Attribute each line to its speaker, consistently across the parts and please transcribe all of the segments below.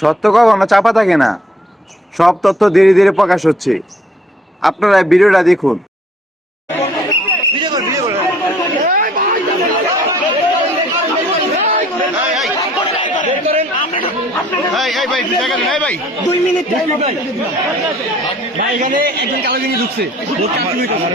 Speaker 1: সত্য কখনো চাপা থাকে না। সব তথ্য ধীরে ধীরে প্রকাশ হচ্ছে। আপনারা এই ভিডিওটা দেখুন।
Speaker 2: এই এই ভাই দেখা দেন এই ভাই।
Speaker 3: দুই মিনিট টাইম ভাই ভাই এখানে একজন কালো গেঞ্জি ঢুকছে ভোট কাটতে হইতাছে।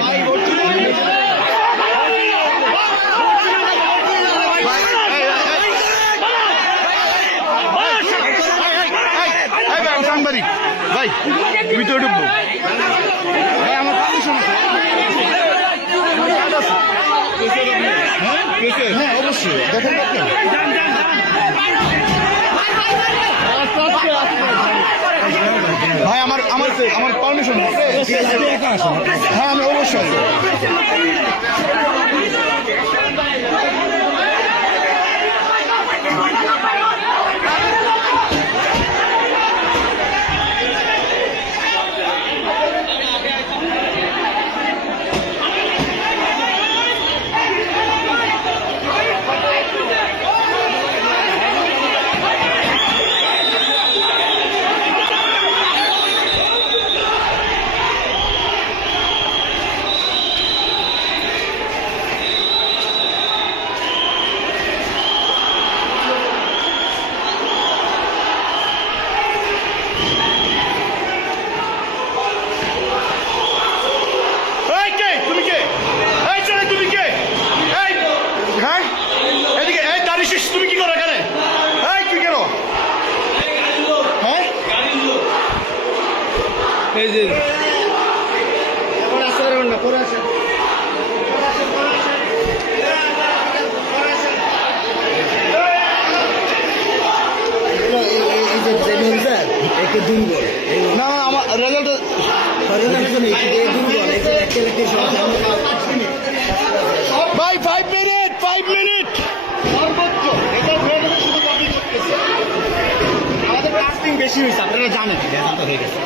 Speaker 2: এই ভাই আমি ভাই ভিতরে ঢুকবো ভাই আমার পারমিশন আছে হ্যাঁ অবশ্যই। দেখেন ভাই আমার আমার আমার পারমিশন হ্যাঁ আমি অবশ্যই এই কে তুমি কে এই ছেলে তুমি কে এই হ্যাঁ এদিকে এই দাঁড়িয়ে শেষ তুমি কি করো এখানে এই কি করো হ্যাঁ
Speaker 3: এই যে একটু দুর্বল
Speaker 2: না না আমার রেজাল্ট ভাই ফাইভ মিনিট ফাইভ মিনিট সর্বোচ্চ রেজাল্ট হয়ে গেলে শুধু কপি করতেছে আমাদের কাস্টিং বেশি আপনারা জানেন রেজাল্ট হয়ে গেছে।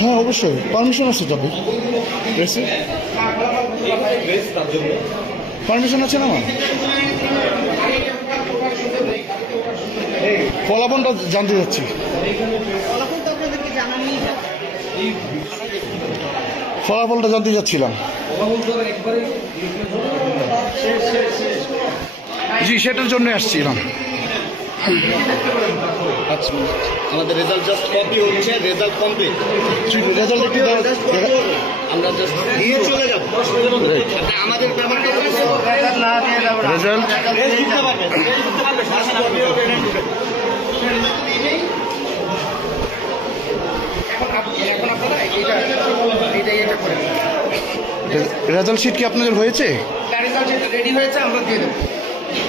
Speaker 2: হ্যাঁ অবশ্যই। পারমিশন আছে তবে পারমিশন আছে না আমার? ফলাফলটা জানতে যাচ্ছি। ফলাফলটা জানতে যাচ্ছিলাম। জি সেটার জন্য আসছিলাম আচ্ছা
Speaker 3: আমাদের রেজাল্ট জাস্ট কপি হচ্ছে রেজাল্ট কমপ্লিট
Speaker 2: রেজাল্ট একটু দাও- দেখা-
Speaker 3: আমরা জাস্ট দিয়ে চলে যাব। আমাদের
Speaker 2: রেজাল্ট। রেজাল্ট শিট কি আপনাদের হয়েছে?
Speaker 4: রেডি হয়েছে আমরা দিয়ে দেবো।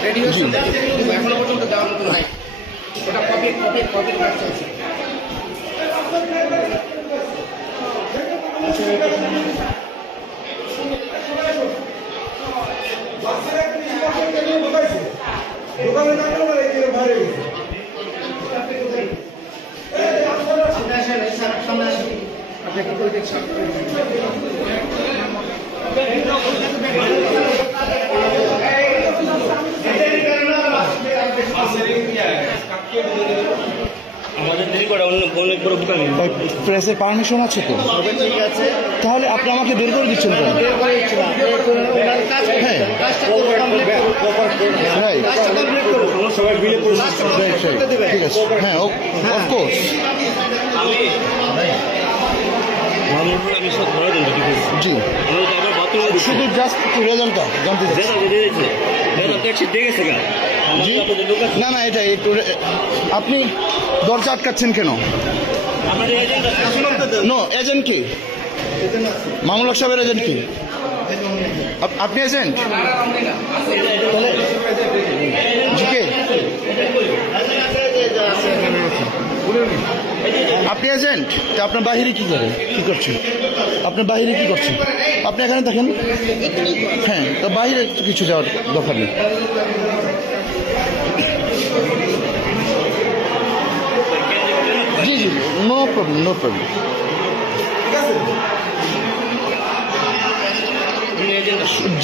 Speaker 4: রেডি হয়েছে কিন্তু এখনও পর্যন্ত দেওয়ার মতো নাই ওটা কপি কপি কপি কাজ চলছে সামনে আসেন, স্যার, সামনে আসেন। আপনি কি করে
Speaker 3: করে অন্য অনেক বড় দোকান
Speaker 2: প্রেসে পারমিশন আছে তো? তাহলে আপনি আমাকে বের করে দিচ্ছেন কেন? হ্যাঁ। হ্যাঁ। অফকোর্স
Speaker 3: আছে।
Speaker 2: জি। শুধু জাস্ট রেজাল্টটা জানতে না না এটা একটু আপনি দরজা আটকাচ্ছেন কেন?
Speaker 3: আমাদের এজেন্ট আছে।
Speaker 2: নো এজেন্ট কি? মামুলক সাহেবের এজেন্ট কি? আপ- আপনি এজেন্ট আপনি এজেন্ট তা আপনার বাহিরে কি করেন কি করছেন? আপনার বাহিরে কি করছেন? আপনি এখানে দেখেন হ্যাঁ তো বাহিরে কিছু যাওয়ার দরকার নেই। জি জি no problem no problem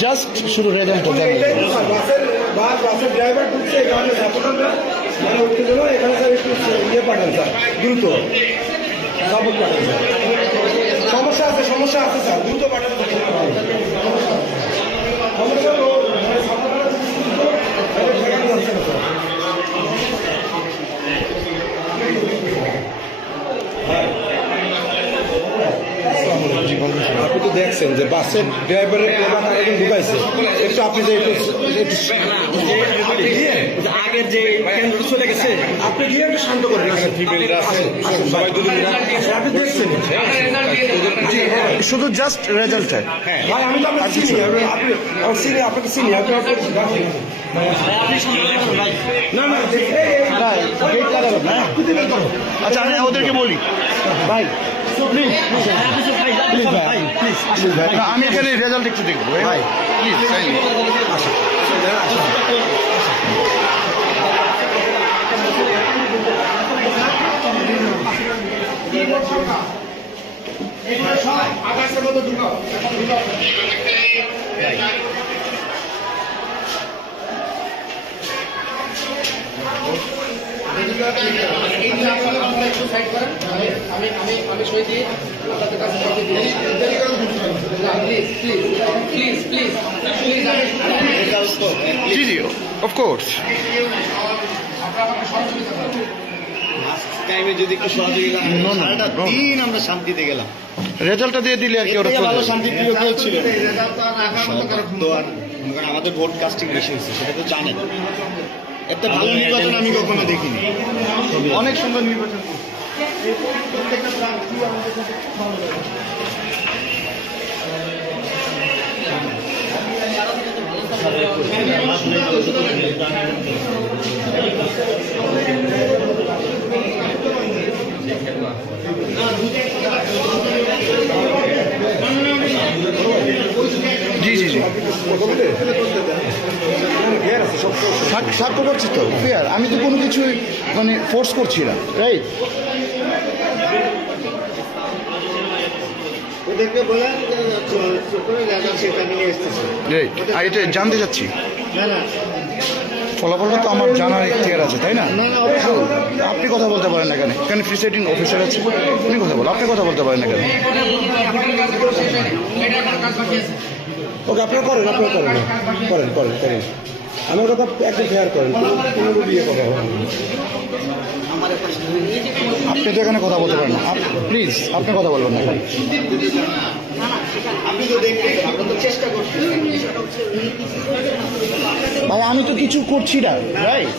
Speaker 2: just শুধু রেজাল্টটা
Speaker 4: মানে দেবো এখানে স্যার একটু ইয়ে পাঠান, স্যার, দ্রুত। সাপোর্ট পাঠান, স্যার। সমস্যা আছে সমস্যা আছে, স্যার, দ্রুত পাঠান সমস্যা তো মানে সাপোর্টাররা দ্রুত ঠেকানো যাচ্ছে না স্যার আপনি তো দেখছেন যে বাসের ড্রাইভারের ঢুকাইছে একটু আপনি যে একটু
Speaker 2: আগের যে কেন্দ্র চলে গেছে
Speaker 4: আপনি গিয়ে একটু শান্ত করেন আপনি দেখছেন
Speaker 2: শুধু জাস্ট রেজাল্টটা
Speaker 4: ভাই আমি তো আপনাকে চিনি আপনি আপনি আমার চিনি আপনাকে চিনি আপনি না
Speaker 2: আচ্ছা আমি ওদেরকে বলি ভাই প্লিজ প্লিজ ভাই প্লিজ আমি এখানে রেজাল্ট একটু দেখব ভাই প্লিজ
Speaker 4: আকাশের মতো ঢুকাও
Speaker 5: এই আমি আমি আমি আমি সই দিয়ে আপনাদের কাছে কপি দিয়ে না please please please please please আমি
Speaker 2: জি জি অফকোর্স
Speaker 3: টাইমে যদি একটু সহযোগিতা সারাটা দিন আমরা শান্তিতে গেলাম
Speaker 2: রেজাল্টটা দিয়ে দিলে আর কি
Speaker 3: এর
Speaker 2: ওরা
Speaker 3: ভালো শান্তি প্রিয় কেউ ছিল
Speaker 5: তো আর
Speaker 3: মনে আমাদের ভোট কাস্টিং বেশি হয়েছে সেটা তো জানেন এত ভালো নির্বাচন আমি কখনো দেখিনি। অনেক সুন্দর নির্বাচন।
Speaker 2: জি জি জি সাক্ষ্য করছি তো ফেয়ার আমি তো কোনো কিছু মানে ফোর্স করছি না রাইট
Speaker 3: ওদেরকে বলেন
Speaker 2: আর এটা জানতে চাচ্ছি?
Speaker 3: না না।
Speaker 2: ফলাফলটা তো আমার জানার ইতিহার আছে তাই না। আপনি কথা বলতে পারেন না কেন? কেন প্রিসাইডিং অফিসার আছে। উনি কথা বল আপনি কথা বলতে পারেন না কেন?
Speaker 4: ওকে আপনারা করেন আপনারা করেন। করেন করেন করেন। আমার কথা একদম ফেয়ার করেন কোনো বিয়ে কথা হবে
Speaker 2: আপনি তো এখানে কথা বলতে পারেন প্লিজ আপনি কথা বলবেন না
Speaker 3: আপনি তো দেখতে আমরা তো চেষ্টা করছি
Speaker 2: ভাই আমি তো কিছু করছি না রাইট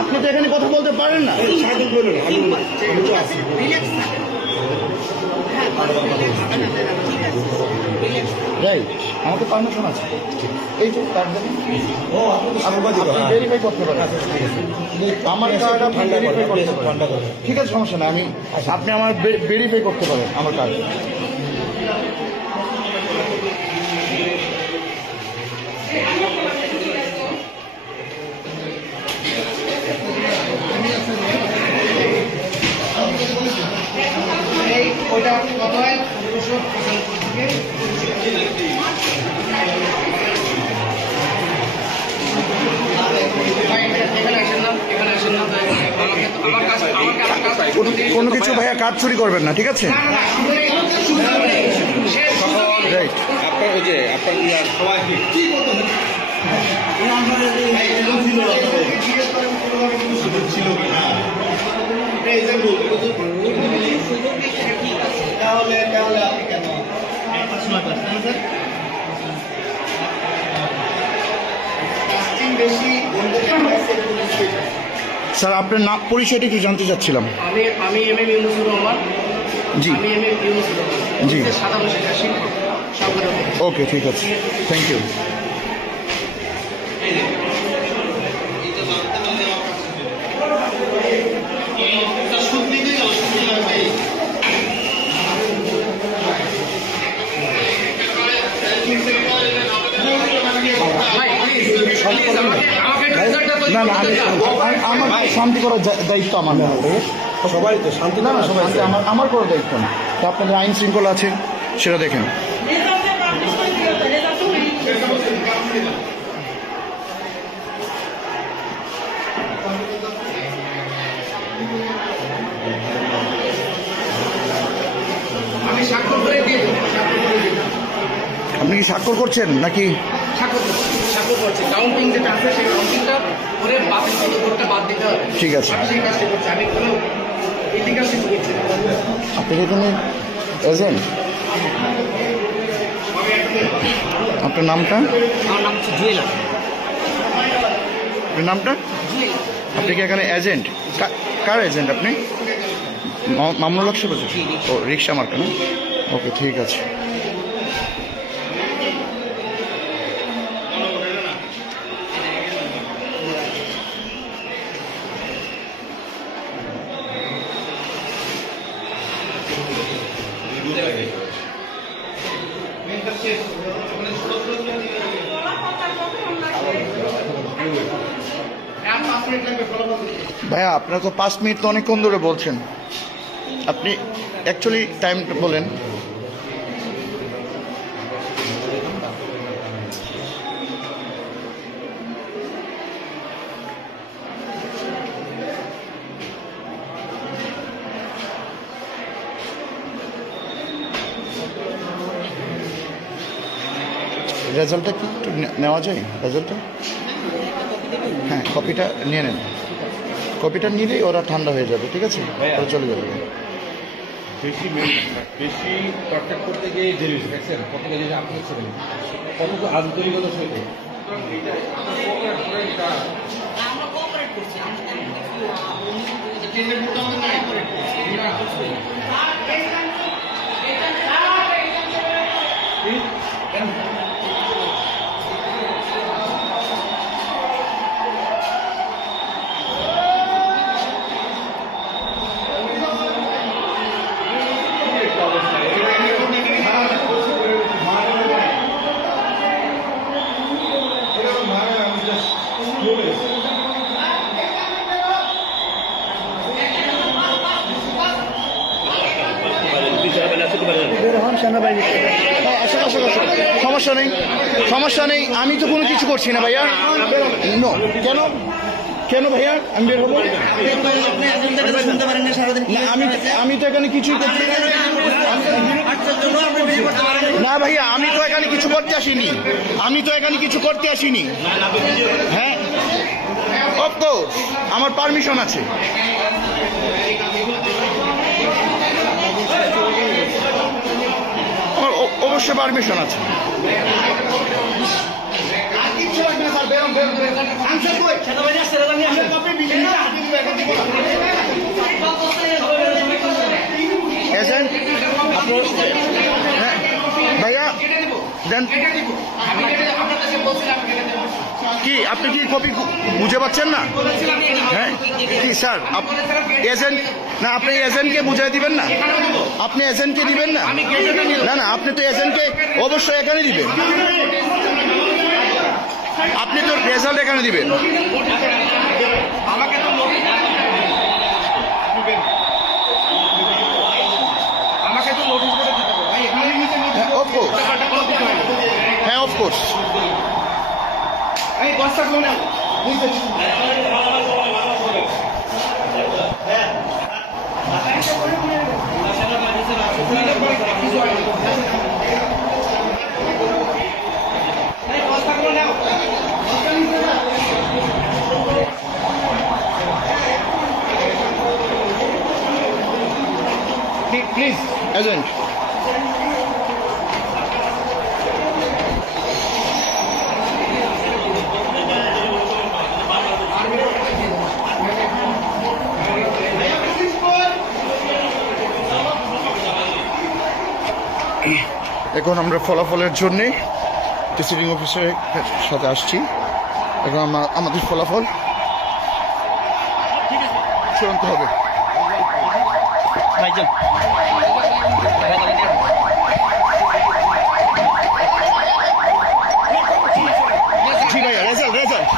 Speaker 2: আপনি তো এখানে কথা বলতে পারেন না।
Speaker 4: আমি তো আছি।
Speaker 2: রাইট আমাকে পারমিশন আছে। এই যে তার
Speaker 4: ও তো সাংবাদিক।
Speaker 2: ভেরিফাই করতে পারেন। আমার কার্ড আপনি ভেরিফাই করতে পারেন। ঠিক আছে সমস্যা না আমি আপনি আমার ভেরিফাই করতে পারেন আমার কার্ড কার্ড চুরি করবেন না ঠিক আছে? রাইট
Speaker 3: আপনার ওই যে আপনার সবাই তাহলে তাহলে আপনি কেন বেশি
Speaker 2: স্যার আপনার নাম পরিচয়টা একটু জানতে চাচ্ছিলাম।
Speaker 5: আমি আমি এম এম ইউনুসুর রহমান।
Speaker 2: জি।
Speaker 5: আমি এম এম ইউনুসুর রহমান।
Speaker 2: জি।
Speaker 5: সাধারণ শিক্ষক
Speaker 2: ওকে ঠিক আছে। থ্যাংক ইউ না না আমার শান্তি করার দায়িত্ব আমার।
Speaker 4: সবাই তো শান্তি
Speaker 2: না সবাই আমার আমার কোনো দায়িত্ব না। তো আপনাদের আইন শৃঙ্খলা আছে সেটা দেখেন। আপনি কি স্বাক্ষর করছেন নাকি?
Speaker 5: স্বাক্ষর স্বাক্ষর করছেন কাউন্টিং যেটা আছে সেই কাউন্টিং
Speaker 2: ঠিক আছে।
Speaker 5: কোনো
Speaker 2: আপনি কি এখানে এজেন্ট আপনার নামটা? আপনার নামটা? আপনি কি এখানে এজেন্ট কার এজেন্ট আপনি? মা- লক্ষ্য ও রিক্সা মার্কা না? ওকে ঠিক আছে। ভাইয়া, আপনারা তো পাঁচ মিনিট তো অনেকক্ষণ ধরে বলছেন। আপনি অ্যাকচুয়ালি টাইমটা বলেন। রেজাল্টটা কি নেওয়া যায়? রেজাল্টটা কপিটা নিয়ে নেন। কপিটা নিলেই ওরা ঠান্ডা হয়ে যাবে ঠিক আছে? ওরা চলে যাবে।
Speaker 6: বেশি মেন- বেশি কন্ট্যাক্ট করতে গিয়ে দেরি হয়েছে দেখছেন? কত কেজি আপনি ছিলেন কত আন্তরিকতার সহিত।
Speaker 5: আমরা কোঅপারেট করছি
Speaker 2: সমস্যা নেই সমস্যা নেই। আমি তো কোনো কিছু করছি না ভাইয়া। কেন? কেন ভাইয়া? আমি বের হব? আমি আমি তো এখানে কিছু। না। ভাইয়া, আমি তো এখানে কিছু করতে আসিনি। আমি তো এখানে কিছু করতে আসিনি। হ্যাঁ? অফকোর্স আমার পারমিশন আছে আমার অ- অবশ্যই পারমিশন আছে। এজেন্ট হ্যাঁ। ভাইয়া দেন। কি আপনি কি কপি বুঝে পাচ্ছেন না? হ্যাঁ কি স্যার এজেন্ট না আপনি এজেন্টকে বুঝাই দিবেন না। আপনি এজেন্টকে দিবেন না? না না আপনি তো এজেন্টকে অবশ্যই এখানে দিবেন। আপনি তো রেজাল্ট এখানে দিবেন
Speaker 5: আমাকে তো নোটিশ আমাকে তো নোটিশ করে দিতে হবে ভাই এখানে নিচে নোটিশ
Speaker 2: হ্যাঁ অফকোর্স হ্যাঁ অফকোর্স
Speaker 5: এই বস্তা কোনে
Speaker 2: প্লিজ এজেন্ট এখন আমরা ফলাফলের জন্যে রিসিভিং অফিসারের সাথে আসছি এখন আমরা আমাদের ফলাফল চূড়ান্ত হবে। ঠিক ভাইয়া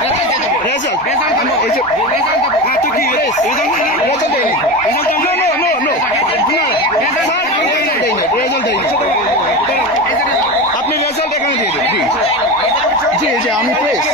Speaker 2: রেজাল্ট রেজাল্ট রেজাল্ট এই যে হ্যাঁ তো কি রেজাল্ট রেজাল্ট দেয়নি no no no no result দেয়নি রেজাল্ট দেয়নি আপনি রেজাল্ট এখানে দিয়ে দিন জি জি জি আমি প্রেস